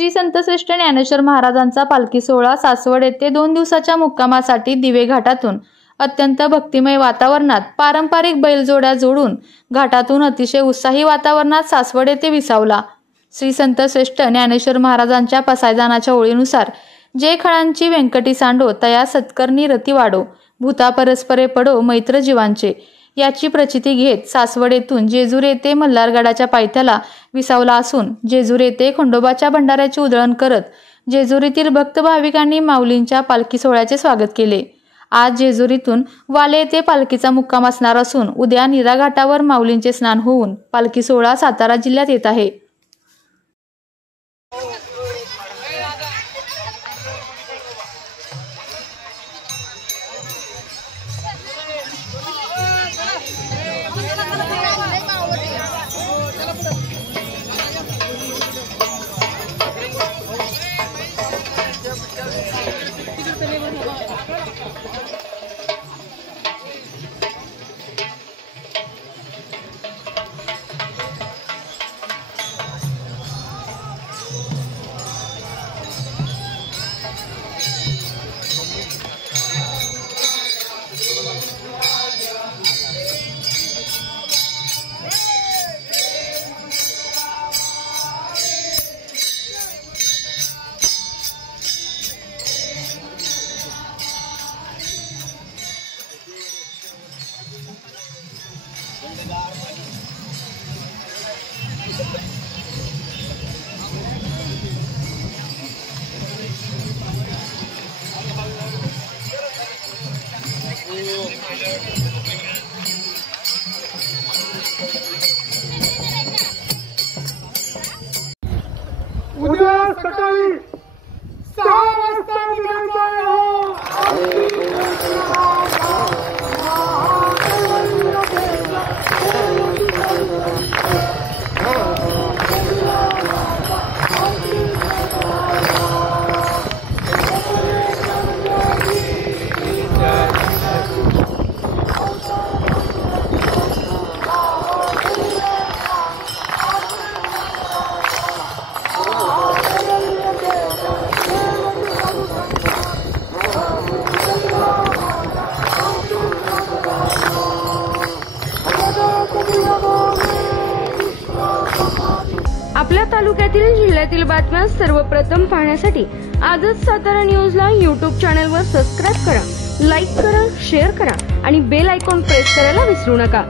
श्री संत श्रेष्ठ ज्ञानेश्वर महाराजांचा पालखी सोहळा सासवड येथे 2 दिवसाच्या मुक्कामासाठी दिवे घाटातून अत्यंत भक्तिमय वातावरणात पारंपरिक बैलजोड्या जोडून घाटातून अतिशय उत्साही वातावरणात सासवड येथे विसावला। श्री संत श्रेष्ठ ज्ञानेश्वर महाराजांच्या पसायदानाच्या ओळीनुसार जे खळांची व्यंकटी सांडो तया सत्कर्णी रती वाढो, भूता परस्परे पडो मैत्र जीवांचे याची प्रचिती घेत सासवड येथून जेजूर येथे मल्हारगडाच्या पायथ्याला विसावला असून जेजूर येथे खंडोबाच्या भंडाऱ्याची उधळण करत जेजुरीतील भक्त भाविकांनी माऊलींच्या पालखी सोहळ्याचे स्वागत केले। आज जेजुरीतून वाले येथे पालखीचा मुक्काम असणार असून उद्या नीरा घाटावर माऊलींचे स्नान होऊन पालखी सोहळा सातारा जिल्ह्यात येत आहे। उद्या सकाळी 6 वाजता निघायचं आहे। आपल्या तालुक्यातील जिल्ह्यातील बातम्या सर्वप्रथम पाहण्यासाठी आजच सातारा न्यूजला YouTube चॅनलवर सबस्क्राइब करा, लाईक करा, शेअर करा आणि बेल आयकॉन प्रेस करायला विसरू नका।